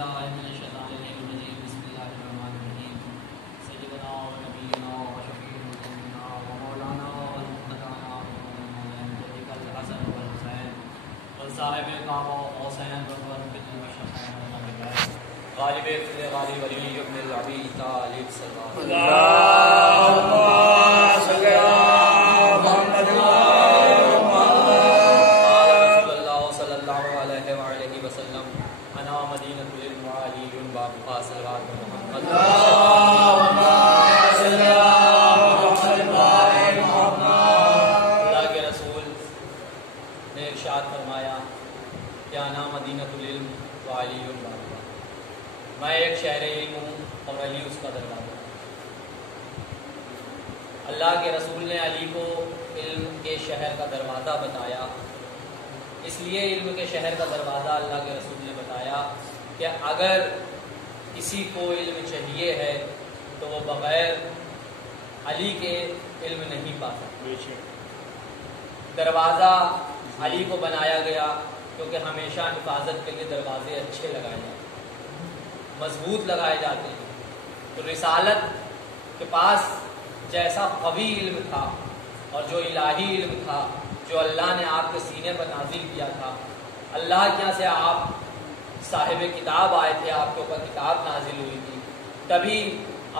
بالله من الشيطان الرجيم بسم الله الرحمن الرحيم سيدنا ونبينا وشفيعنا ومولانا ومقتدانا ومولانا الحسن والحسين والصاحب الكعبة وحسين والرفيق والشفيع غالب غالب ولي ابن العبي طالب صلى اللهم صل على محمد اللہ کے رسول نے ارشاد فرمایا کہ انا مدینۃ العلم وعلی الباب، میں ایک شہر علم ہوں اور علی اس کا دروازہ۔ اللہ کے رسول نے علی کو علم کے شہر کا دروازہ بتایا، اس لیے علم کے شہر کا دروازہ اللہ کے رسول نے بتایا کہ اگر کسی کو علم چاہیے ہے تو وہ بغیر علی کے علم نہیں پا سکتا۔ دروازہ علی کو بنایا گیا کیونکہ ہمیشہ حفاظت کے لیے دروازے اچھے لگائے جاتے ہیں، مضبوط لگائے جاتے ہیں۔ تو رسالت کے پاس جیسا قوی علم تھا اور جو الہی علم تھا جو اللہ نے آپ کے سینے پر نازل کیا تھا، اللہ کے یہاں سے آپ صاحب کتاب آئے تھے، آپ کے اوپر کتاب نازل ہوئی تھی، تبھی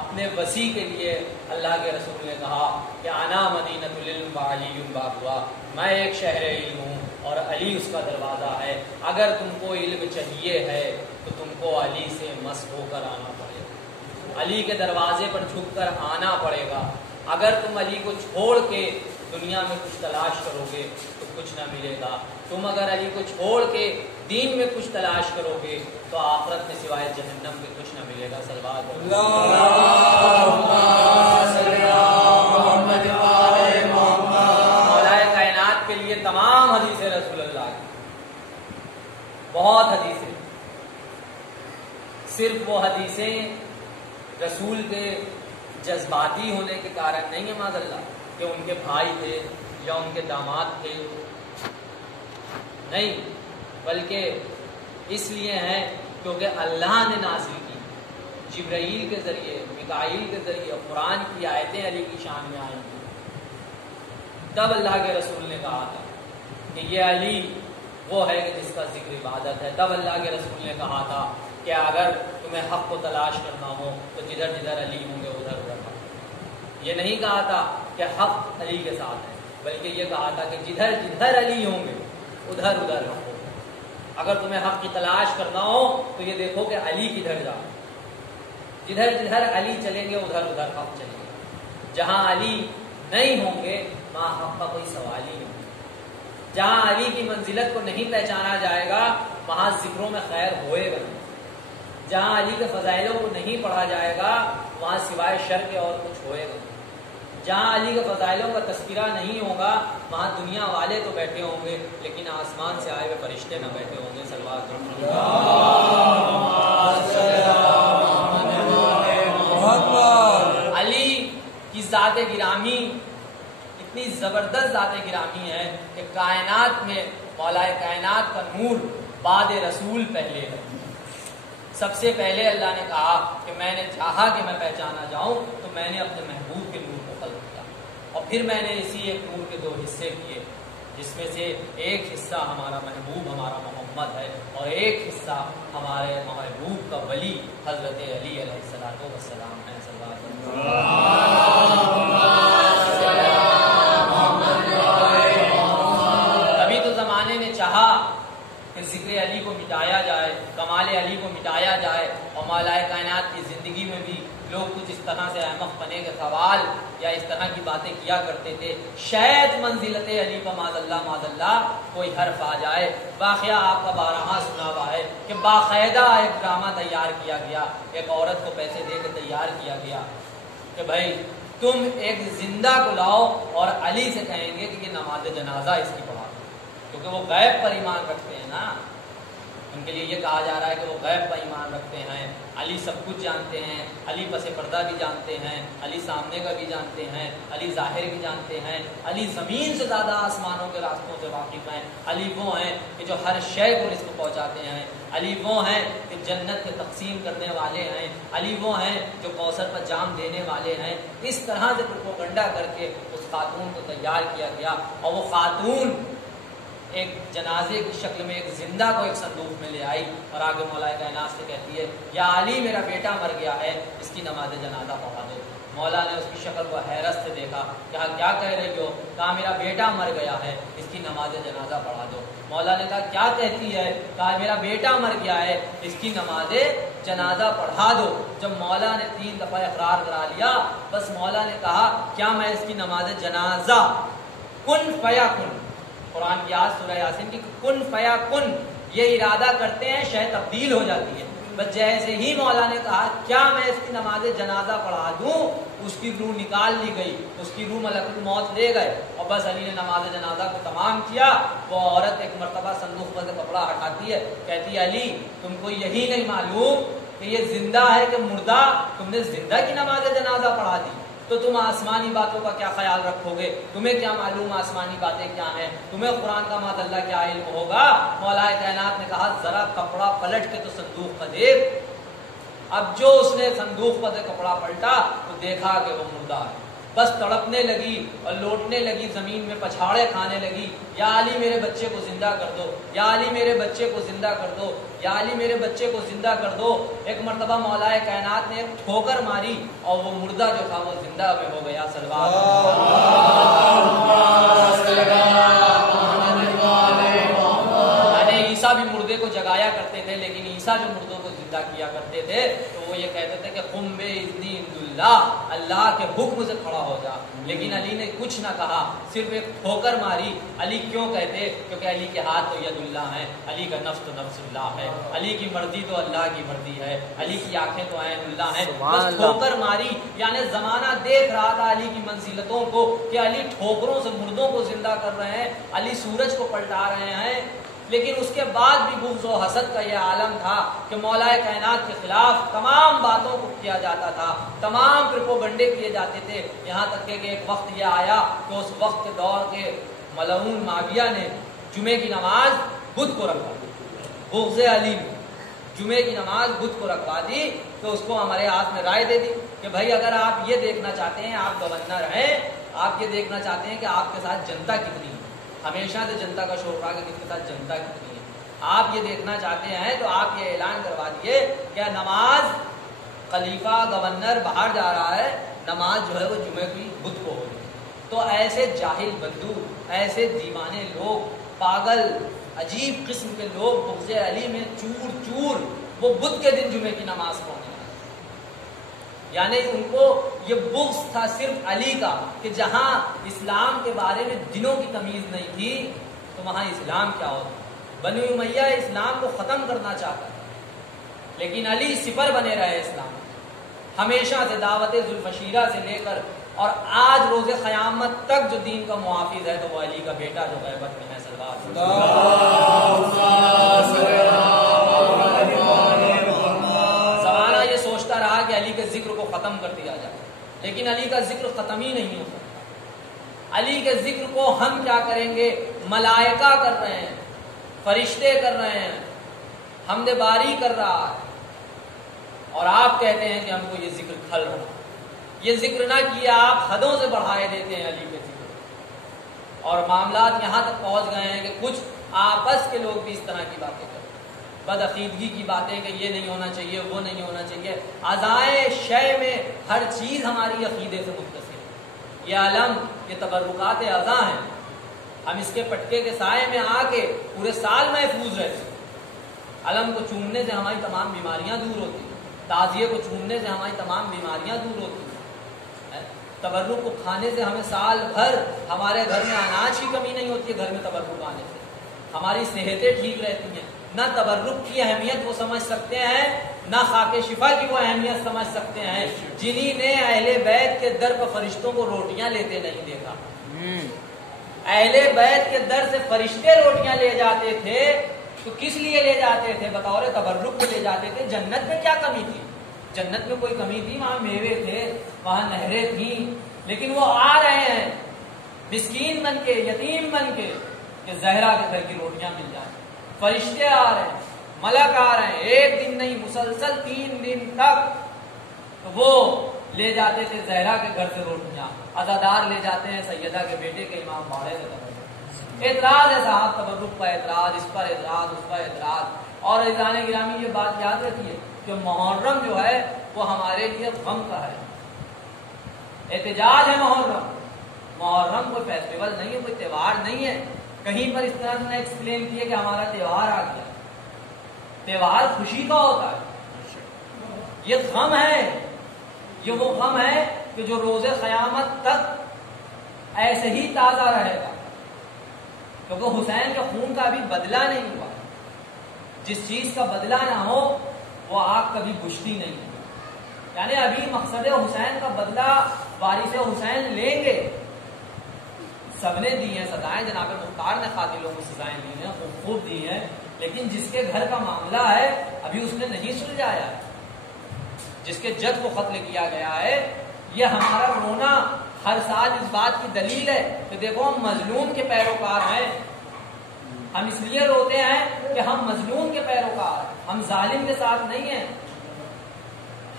اپنے وسیع کے لیے اللہ کے رسول نے کہا کہ انا مدینۃ العلم وعلی بابها، میں ایک شہر علم ہوں اور علی اس کا دروازہ ہے۔ اگر تم کو علم چاہیے ہے تو تم کو علی سے مس ہو کر آنا پڑے گا، علی کے دروازے پر جھک کر آنا پڑے گا۔ اگر تم علی کو چھوڑ کے دنیا میں کچھ تلاش کرو گے تو کچھ نہ ملے گا، تم اگر علی کو چھوڑ کے دین میں کچھ تلاش کرو گے تو آخرت میں سوائے جہنم کے کچھ نہ ملے گا۔ صلوات مولا کائنات کے لیے تمام حدیث رسول اللہ کی، بہت حدیثیں، صرف وہ حدیثیں رسول کے جذباتی ہونے کے کارن نہیں ہے معاذ اللہ کہ ان کے بھائی تھے یا ان کے داماد تھے، نہیں، بلکہ اس لیے ہیں کیونکہ اللہ نے نازل کی، جبرائیل کے ذریعے، میکائیل کے ذریعے قرآن کی آیتیں علی کی شان میں آئی تھیں۔ تب اللہ کے رسول نے کہا تھا کہ یہ علی وہ ہے کہ جس کا ذکر عبادت ہے۔ تب اللہ کے رسول نے کہا تھا کہ اگر تمہیں حق کو تلاش کرنا ہو تو جدھر جدھر علی ہوں گے ادھر ادھر حق۔ یہ نہیں کہا تھا کہ حق علی کے ساتھ ہے، بلکہ یہ کہا تھا کہ جدھر جدھر علی ہوں گے ادھر ادھر حق ہوگا۔ اگر تمہیں حق کی تلاش کرنا ہو تو یہ دیکھو کہ علی کدھر جا، جدھر جدھر علی چلیں گے ادھر ادھر حق چلیں گے۔ جہاں علی نہیں ہوں گے وہاں حق کا کوئی سوال ہی نہیں۔ جہاں علی کی منزلت کو نہیں پہچانا جائے گا وہاں ذکروں میں خیر ہوئے گا نہیں۔ جہاں علی کے فضائلوں کو نہیں پڑھا جائے گا وہاں سوائے شر کے اور کچھ ہوئے گا نہیں۔ جہاں علی کے فضائلوں کا تذکرہ نہیں ہوگا وہاں دنیا والے تو بیٹھے ہوں گے لیکن آسمان سے آئے ہوئے فرشتے نہ بیٹھے ہوں گے۔ صلوات علی کی ذات گرامی اتنی زبردست ذات گرامی ہے کہ کائنات میں مولا کائنات کا نور بعد رسول پہلے ہے۔ سب سے پہلے اللہ نے کہا کہ میں نے چاہا کہ میں پہچانا جاؤں تو میں نے اپنے محبوب کے نور کو خلق کیا، اور پھر میں نے اسی ایک نور کے دو حصے کیے، جس میں سے ایک حصہ ہمارا محبوب ہمارا محمد ہے اور ایک حصہ ہمارے محبوب کا ولی حضرت علی علیہ السلام ہے۔ تبھی تو زمانے نے چاہا کہ ذکر علی کو مٹایا جائے، کمال علی کو مٹایا جائے، اور مولا کائنات کی زندگی میں بھی لوگ کچھ اس طرح سے احمق بنے کے سوال یا اس طرح کی باتیں کیا کرتے تھے، شاید منزلت علی پر معاذ اللہ کوئی حرف آ جائے۔ واقعہ آپ کا بارہا سنا ہوا ہے کہ باقاعدہ ایک ڈرامہ تیار کیا گیا، ایک عورت کو پیسے دے کے تیار کیا گیا کہ بھائی تم ایک زندہ کو لاؤ اور علی سے کہیں گے کہ یہ نماز جنازہ اس کی پڑھا، کیونکہ وہ غیب پر ایمان رکھتے ہیں نا۔ ان کے لیے یہ کہا جا رہا ہے کہ وہ غیب پر ایمان رکھتے ہیں، علی سب کچھ جانتے ہیں، علی پس پردہ بھی جانتے ہیں، علی سامنے کا بھی جانتے ہیں، علی ظاہر بھی جانتے ہیں، علی زمین سے زیادہ آسمانوں کے راستوں سے واقف ہیں، علی وہ ہیں کہ جو ہر شے کو رزق پہنچاتے ہیں، علی وہ ہیں کہ جنت کے تقسیم کرنے والے ہیں، علی وہ ہیں جو کوثر پر جام دینے والے ہیں۔ اس طرح سے پروپیگنڈا کر کے اس خاتون کو تیار کیا گیا، اور وہ خاتون ایک جنازے کی شکل میں ایک زندہ کو ایک صندوق میں لے آئی اور آگے مولا کائنات سے کہتی ہے یا علی میرا بیٹا مر گیا ہے، اس کی نماز جنازہ پڑھا دو۔ مولا نے اس کی شکل کو حیرت سے دیکھا، کہا کیا کہہ رہی ہو؟ کہا میرا بیٹا مر گیا ہے، اس کی نماز جنازہ پڑھا دو۔ مولا نے کہا کیا کہتی ہے؟ کہا میرا بیٹا مر گیا ہے، اس کی نماز جنازہ پڑھا دو۔ جب مولا نے 3 دفعہ اقرار کرا لیا، بس مولا نے کہا کیا میں اس کی نماز جنازہ کن فیا کن، قرآن کی آیت سورہ یاسین کی کن فیا کن، یہ ارادہ کرتے ہیں شے تبدیل ہو جاتی ہے۔ بس جیسے ہی مولا نے کہا کیا میں اس کی نماز جنازہ پڑھا دوں، اس کی روح نکال لی گئی، اس کی روح ملک الموت لے گئے، اور بس علی نے نماز جنازہ کو تمام کیا۔ وہ عورت ایک مرتبہ صندوق پر سے کپڑا ہٹاتی ہے، کہتی ہے علی تم کو یہی نہیں معلوم کہ یہ زندہ ہے کہ مردہ؟ تم نے زندہ کی نماز جنازہ پڑھا دی تو تم آسمانی باتوں کا کیا خیال رکھو گے؟ تمہیں کیا معلوم آسمانی باتیں کیا ہیں؟ تمہیں قرآن کا ماد اللہ کیا علم ہوگا؟ مولا کائنات نے کہا ذرا کپڑا پلٹ کے تو صندوق پر دیکھ۔ اب جو اس نے صندوق پر سے کپڑا پلٹا تو دیکھا کہ وہ مردہ ہے، بس تڑپنے لگی اور لوٹنے لگی، زمین میں پچھاڑے کھانے لگی، یا علی میرے بچے کو زندہ کر دو، یا علی میرے بچے کو زندہ کر دو، یا علی میرے بچے کو زندہ کر دو۔ ایک مرتبہ مولا کائنات نے ایک ٹھوکر ماری اور وہ مردہ جو تھا وہ زندہ میں ہو گیا۔ صلوات یعنی عیسیٰ بھی مردے کو جگایا کرتے تھے، لیکن عیسیٰ جو مردوں کو زندہ کیا کرتے تھے تو وہ یہ کہتے تھے کہ قم بإذن اللہ، اللہ کے حکم سے کھڑا ہو جا۔ لیکن علی نے کچھ نہ کہا، صرف ایک ٹھوکر ماری۔ علی کیوں کہتے؟ کیونکہ علی کے ہاتھ تو ید اللہ ہیں، علی کا نفس تو نفس اللہ ہے، علی کی مرضی تو اللہ کی مرضی ہے، علی کی آنکھیں تو عین اللہ ہیں۔ بس ٹھوکر ماری، یعنی زمانہ دیکھ رہا تھا علی کی منزلتوں کو کہ علی ٹھوکروں سے مردوں کو زندہ کر رہے ہیں، علی سورج کو پلٹا رہے ہیں۔ لیکن اس کے بعد بھی بغض و حسد کا یہ عالم تھا کہ مولا کائنات کے خلاف تمام باتوں کو کیا جاتا تھا، تمام پروپیگنڈے کیے جاتے تھے، یہاں تک کہ ایک وقت یہ آیا کہ اس وقت کے دور کے ملعون معاویہ نے جمعے کی نماز بدھ کو رکھوا دی، بغض علی میں جمعے کی نماز بدھ کو رکھوا دی۔ تو اس کو ہمارے ہاتھ میں رائے دے دی کہ بھائی اگر آپ یہ دیکھنا چاہتے ہیں، آپ گورنر ہیں، آپ یہ دیکھنا چاہتے ہیں کہ آپ کے ساتھ جنتا کتنی ہے، ہمیشہ سے جنتا کا شور رہا کہ کس کے ساتھ جنتا کتنی ہے، آپ یہ دیکھنا چاہتے ہیں تو آپ یہ اعلان کروا دیے کہ نماز خلیفہ گورنر باہر جا رہا ہے، نماز جو ہے وہ جمعے کی بدھ کو ہو رہی ہے۔ تو ایسے جاہل بندو، ایسے دیوانے لوگ، پاگل عجیب قسم کے لوگ بغض علی میں چور چور وہ بدھ کے دن جمعے کی نماز پڑھنے لگے۔ یعنی ان کو یہ بغض تھا صرف علی کا کہ جہاں اسلام کے بارے میں دنوں کی تمیز نہیں تھی تو وہاں اسلام کیا ہوتا۔ بنی امیہ اسلام کو ختم کرنا چاہتا تھا، لیکن علی صفر بنے رہے اسلام، ہمیشہ سے دعوت ذوالفشیرہ سے لے کر اور آج روز قیامت تک جو دین کا محافظ ہے تو وہ علی کا بیٹا جو غیبت میں ہے۔ زمانہ یہ سوچتا رہا کہ علی کے ذکر کو ختم کر دیا جائے، لیکن علی کا ذکر ختم ہی نہیں ہو سکتا۔ علی کے ذکر کو ہم کیا کریں گے؟ ملائکہ کر رہے ہیں، فرشتے کر رہے ہیں، حمد باری کر رہا ہے، اور آپ کہتے ہیں کہ ہم کو یہ ذکر کھل رہا ہے۔ یہ ذکر نہ کیا، آپ حدوں سے بڑھائے دیتے ہیں علی کے ذکر، اور معاملات یہاں تک پہنچ گئے ہیں کہ کچھ آپس کے لوگ بھی اس طرح کی باتیں کرتے ہیں، بدعقیدگی کی باتیں کہ یہ نہیں ہونا چاہیے، وہ نہیں ہونا چاہیے۔ عزائے شے میں ہر چیز ہماری عقیدے سے متصل ہے۔ یہ علم، یہ تبرکات عزا ہیں، ہم اس کے پٹکے کے سائے میں آ کے پورے سال محفوظ رہتے ہیں۔ علم کو چومنے سے ہماری تمام بیماریاں دور ہوتی ہیں، تعزیے کو چومنے سے ہماری تمام بیماریاں دور ہوتی ہیں، تبرک کو کھانے سے ہمیں سال بھر ہمارے گھر میں اناج کی کمی نہیں ہوتی ہے، گھر میں تبرک آنے سے ہماری صحتیں ٹھیک رہتی ہیں۔ نہ تبرک کی اہمیت وہ سمجھ سکتے ہیں، نہ خاک شفا کی وہ اہمیت سمجھ سکتے ہیں جنہی نے اہل بیت کے در پر فرشتوں کو روٹیاں لیتے نہیں دیکھا۔ اہل بیت کے در سے فرشتے روٹیاں لے جاتے تھے تو کس لیے لے جاتے تھے؟ بطور تبرک لے جاتے تھے۔ جنت میں کیا کمی تھی؟ جنت میں کوئی کمی تھی؟ وہاں میوے تھے، وہاں نہریں تھیں، لیکن وہ آ رہے ہیں مسکین بن کے، یتیم بن کے، کہ زہرا کے گھر کی روٹیاں مل جائیں۔ فرشتے آ رہے ہیں، ملک آ رہے ہیں، ایک دن نہیں مسلسل 3 دن تک۔ تو وہ لے جاتے تھے زہرا کے گھر سے روٹیاں، عزادار لے جاتے ہیں سیدہ کے بیٹے کے امام باڑے سے۔ اعتراض ہے صاحب، تبرک پر اعتراض، اس پر اعتراض، اس پر اعتراض۔ اور عزیزان گرامی یہ بات یاد رکھیے کہ محرم جو ہے وہ ہمارے لیے غم کا ہے، احتجاج ہے محرم۔ محرم کوئی فیسٹیول نہیں ہے، کوئی تہوار نہیں ہے۔ کہیں پر اس طرح سے ایکسپلین کیے کہ ہمارا تہوار آ گیا۔ تہوار خوشی کا ہوتا ہے، یہ غم ہے، یہ وہ غم ہے کہ جو روز قیامت تک ایسے ہی تازہ رہے گا، کیونکہ حسین کے خون کا ابھی بدلہ نہیں ہوا۔ جس چیز کا بدلہ نہ ہو وہ آگ کبھی بجھتی نہیں، یعنی ابھی مقصد حسین کا بدلہ وارث حسین لیں گے۔ سب نے دی ہیں سزائیں، جناب مختار نے قاتلوں کو سزائیں دی ہیں، خوب دی ہیں، لیکن جس کے گھر کا معاملہ ہے ابھی اس نے نہیں سلجھایا ہے، جس کے جد کو قتل کیا گیا ہے۔ یہ ہمارا رونا ہر سال اس بات کی دلیل ہے کہ دیکھو ہم مظلوم کے پیروکار ہیں۔ ہم اس لیے روتے ہیں کہ ہم مظلوم کے پیروکار ہیں، ہم ظالم کے ساتھ نہیں ہیں۔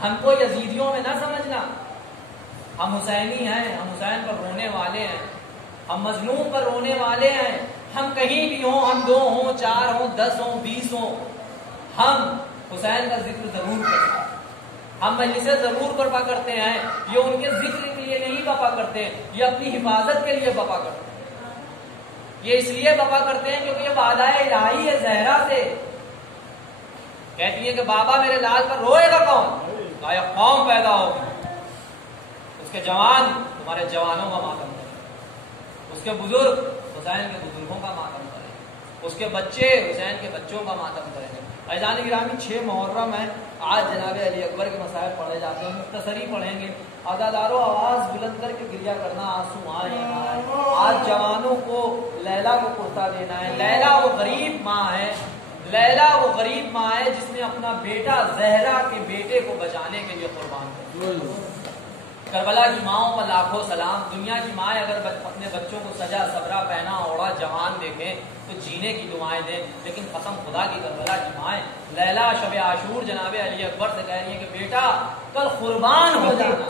ہم کو یزیدیوں میں نہ سمجھنا، ہم حسینی ہیں، ہم حسین پر رونے والے ہیں، ہم مظلوم پر رونے والے ہیں۔ ہم کہیں بھی ہوں، ہم 2 ہوں، 4 ہوں، 10 ہوں، 20 ہوں، ہم حسین کا ذکر ضرور کرتے ہیں، ہم مجلسیں ضرور برپا کرتے ہیں۔ یہ ان کے ذکر کے لیے نہیں برپا کرتے، یہ اپنی حفاظت کے لیے برپا کرتے ہیں۔ یہ اس لیے برپا کرتے ہیں کیونکہ یہ وعدہ الہی ہے زہرا سے۔ کہتی ہے کہ بابا میرے لال پر روئے گا کون؟ آیا قوم پیدا ہوگی، اس کے جوان تمہارے جوانوں کا ماتم کریں، اس کے بزرگ حسین کے بزرگوں کا ماتم کریں، اس کے بچے حسین کے بچوں کا ماتم کریں۔ عزیزان گرامی 6 محرم ہے، آج جناب علی اکبر کے مسائل پڑھے جاتے ہیں، مختصری پڑھیں گے۔ عزاداروں آواز بلند کر کے گریا کرنا، آنسو آئے نہ آئے۔ آج جوانوں کو لیلا کو کرتا دینا ہے۔ لیلا وہ غریب ماں ہے، لیلا وہ غریب ماں ہے جس نے اپنا بیٹا زہرا کے بیٹے کو بچانے کے لیے قربان کیا۔ کربلا کی ماؤں پر لاکھوں سلام۔ دنیا کی مائیں اگر اپنے بچوں کو سجا سبرا پہنا اوڑا جوان دیکھیں تو جینے کی دعائیں دیں، لیکن قسم خدا کی کربلا کی مائیں لیلا شب عاشور جناب علی اکبر سے کہہ رہی ہیں کہ بیٹا کل قربان ہو جانا،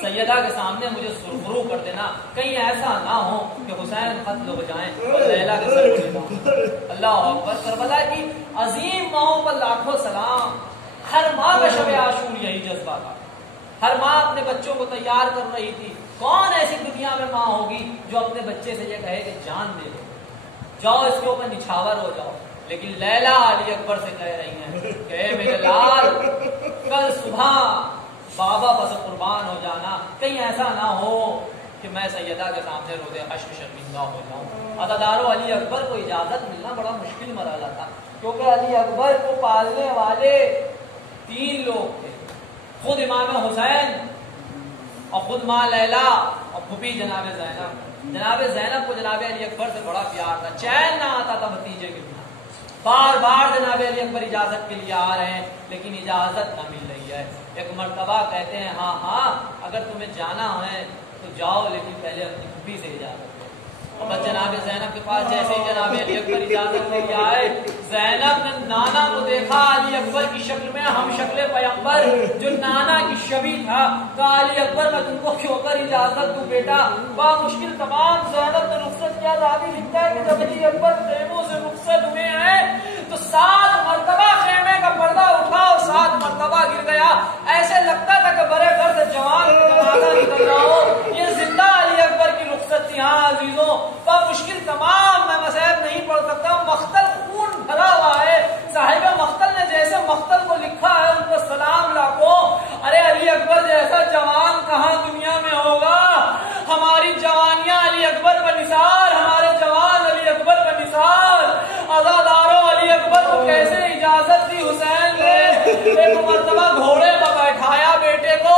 سیدہ کے سامنے مجھے سرخرو کر دینا، کہیں ایسا نہ ہو کہ حسین قتل ہو جائیں اور لیلا کے سر پہ جائیں۔ اللہ اکبر۔ کربلا کی عظیم ماؤں پر لاکھوں سلام۔ ہر ماں کا شب عاشور یہی جذبہ تھا، ہر ماں اپنے بچوں کو تیار کر رہی تھی۔ کون ایسی دنیا میں ماں ہوگی جو اپنے بچے سے یہ کہے کہ جان دے دو، جاؤ اس کے اوپر نچھاور ہو جاؤ؟ لیکن لیلا علی اکبر سے کہہ رہی ہیں کہ اے میرے لال کل صبح بابا بس قربان ہو جانا، کہیں ایسا نہ ہو کہ میں سیدہ کے سامنے روزے حشر شرمندہ ہو جاؤں۔ عزاداروں علی اکبر کو اجازت ملنا بڑا مشکل مرحلہ تھا، کیونکہ علی اکبر کو پالنے والے 3 لوگ تھے، خود امام حسین اور خود ماں لیلا اور پھوپھی جناب زینب۔ جناب زینب کو جناب علی اکبر سے بڑا پیار تھا، چین نہ آتا تھا بھتیجے کے بنا۔ بار بار جناب علی اکبر اجازت کے لیے آ رہے ہیں لیکن اجازت نہ مل رہی ہے۔ ایک مرتبہ کہتے ہیں ہاں اگر تمہیں جانا ہے تو جاؤ، لیکن پہلے اپنی پھوپھی سے اجازت دو۔ اور بس جناب زینب کے پاس جیسے ہی جناب علی اکبر اجازت لے کے آئے، زینب نے نانا کو دیکھا علی اکبر کی شکل میں، ہم شکل پیغمبر جو نانا کی شبیہ تھا، کہا علی اکبر میں تم کو کیوں کر اجازت دوں بیٹا؟ با مشکل تمام زینب نے رخصت کیا۔ راوی لکھتا ہے کہ جب علی اکبر خیموں سے رخصت ہوئے ہیں تو 7 مرتبہ خیمے کا پردہ اٹھا اور 7 مرتبہ گر گیا۔ ایسے لگتا تھا کہ بڑے گھر سے جوان کا جنازہ نکل رہا ہو۔ یہ زندہ علی اکبر کی رخصت تھی۔ ہاں عزیزوں، با مشکل تمام میں مسائل نہیں پڑھ سکتا، مقتل خون بھرا ہوا ہے۔ صاحب مقتل نے جیسے مقتل کو لکھا ہے ان کو سلام لاکھوں۔ ارے علی اکبر جیسا جوان کہاں دنیا میں ہوگا؟ ہماری جوانیاں علی اکبر پر نثار، ہمارے جوان علی اکبر پر نثار۔ عزاداروں علی اکبر کو کیسے اجازت دی حسین نے؟ ایک مرتبہ گھوڑے پر بیٹھایا بیٹے کو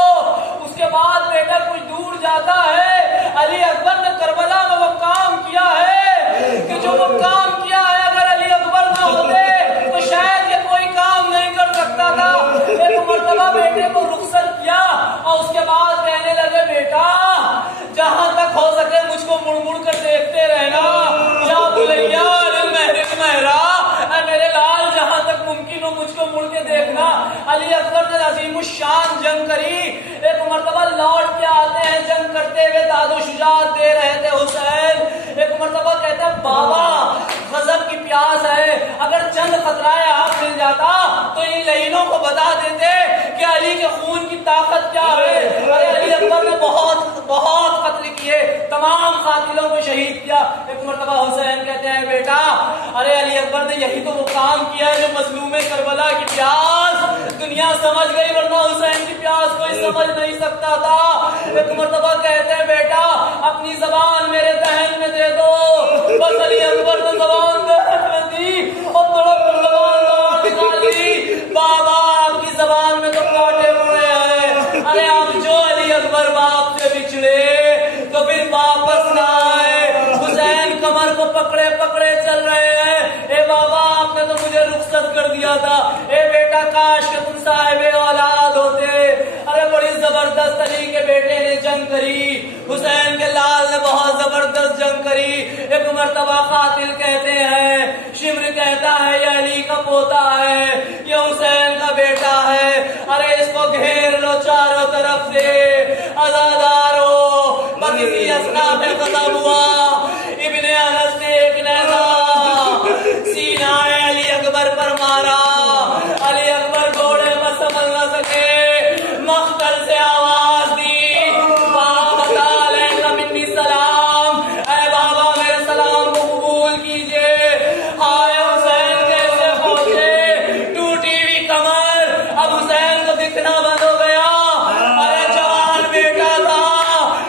اکبر نے عظیم الشان جنگ کری. ایک مرتبہ لوٹ کے آتے ہیں جنگ کرتے ہوئے, داد و شجاعت دے رہے تھے حسین. ایک مرتبہ کہتے ہیں بابا غضب کی پیاس ہے, اگر چند خطرائے آپ مل جاتا تو ان لعینوں کو بتا دیتے کہ علی کے خون کی طاقت کیا ہے. ارے علی اکبر نے بہت قتل کیے, تمام قاتلوں کو شہید کیا. ایک مرتبہ حسین کہتے ہیں بیٹا ارے علی اکبر نے یہی تو وہ کام کیا ہے جو مظلوم کربلا کی پیاس دنیا سمجھ گئی, ورنہ حسین کی پیاس کوئی سمجھ نہیں سکتا تھا. ایک مرتبہ کہتے ہیں بیٹا اپنی زبان میرے دہن میں دے دو. بس علی اکبر نے زبان دہن میں دی اور تڑپ کر زبان نکال دی. بابا آپ کی زبان میں تو کانٹے پڑے ہیں. ارے آپ جو علی اکبر باپ سے بچھڑے تو پھر واپس نہ آئے. حسین کمر کو پکڑے پکڑے چل رہے ہیں. اے بابا آپ نے تو مجھے رخصت کر دیا تھا. اے بیٹا کاش کہ تم صاحب اولاد ہوتے. ارے بڑی زبردست علی کے بیٹے نے جنگ کری, حسین کے لال نے بہت زبردست جنگ کری. ایک مرتبہ قاتل کہتے ہیں, شمر کہتا ہے یہ علی کا پوتا ہے, یہ حسین کا بیٹا ہے. ارے اس کو گھیر لو چاروں طرف سے, آزادار ہو. کسی اسنا میں ختم ہوا. ابن انس نے ایک نیزہ سینہ علی اکبر پر مارا. علی اکبر گھوڑے پر سنبھل نہ سکے, مقتل سے آواز دی بابا علیہ منی سلام. اے بابا میرے سلام کو قبول کیجئے. آئے حسین کیسے پہنچے, ٹوٹی ہوئی کمر, اب حسین کو دکھنا بند ہو گیا. ارے جوان بیٹا تھا,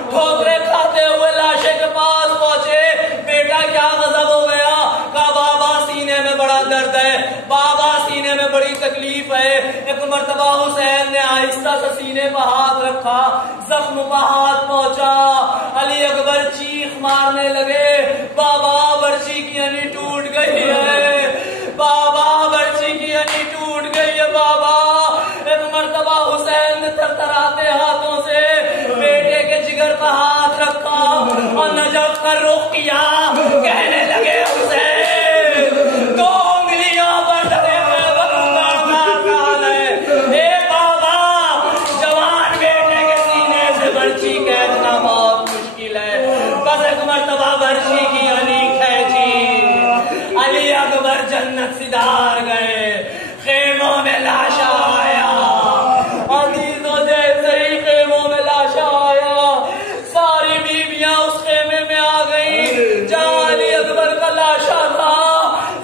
ٹھوکرے کھاتے ہوئے لاشے کے پاس پہنچے. بیٹا کیا غضب ہو گیا. کہا بابا سینے میں بڑا درد ہے, بابا سینے میں بڑی تکلیف ہے. ایک مرتبہ حسین نے آہستہ سے سینے پر ہاتھ رکھا, زخم پر ہاتھ پہنچا. علی اکبر چیخ مارنے لگے, بابا برچی کی ہنی ٹوٹ گئی ہے, بابا برچی کی ہنی ٹوٹ گئی ہے بابا. ایک مرتبہ حسین نے تھرتھراتے ہاتھوں سے بیٹے کے جگر پر ہاتھ رکھا اور نجف کا رخ کیا. کہنے لگے حسین دو انگلیاں پر ڈرے ہوئے کھینچنا بہت مشکل ہے. بس ایک مرتبہ برچی کی ہنی کھینچی. علی اکبر جنت سدھار گئے. خیموں میں لاشا آیا, عزیزوں جیسے ہی خیموں میں لاشا آیا, ساری بیویاں اس خیمے میں آ گئی جہاں علی اکبر کا لاشا تھا.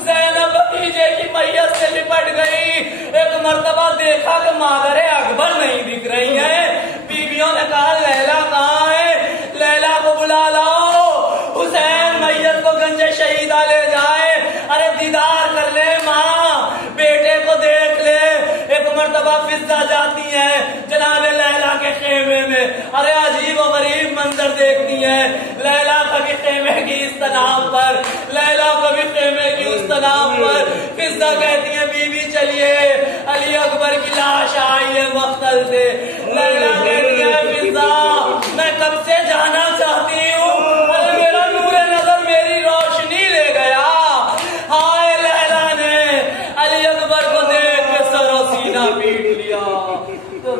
زینب بھتیجے کی میت سے لپٹ گئی. ایک مرتبہ دیکھا کہ مادر اکبر نہیں دکھ رہی ہے. بیویوں نے کہا لیلا کہاں ہے, لیلا کو بلا لاؤ. حسین میت کو گنج شہیدہ لے جائے. ارے دیدار کر لے ماں, بیٹے کو دیکھ لے. ایک مرتبہ فضہ جاتی ہے جناب لیلا کے خیمے میں. ارے عجیب و غریب منظر دیکھتی ہے. لیلا کبھی خیمے کی اس طناب پر, لیلا کبھی خیمے کی اس طناب پر. فضہ کہتی ہے بی بی چلیے, علی اکبر کی لاش آئی ہے مقتل سے. لیلا کہتی ہے فضہ میں کب سے جانا چاہتی ہوں, ارے میرا نور نظر میری روشنی لے گیا. ہائے لیلا نے علی اکبر کو دیکھ کے سر و سینہ پیٹ لیا. تو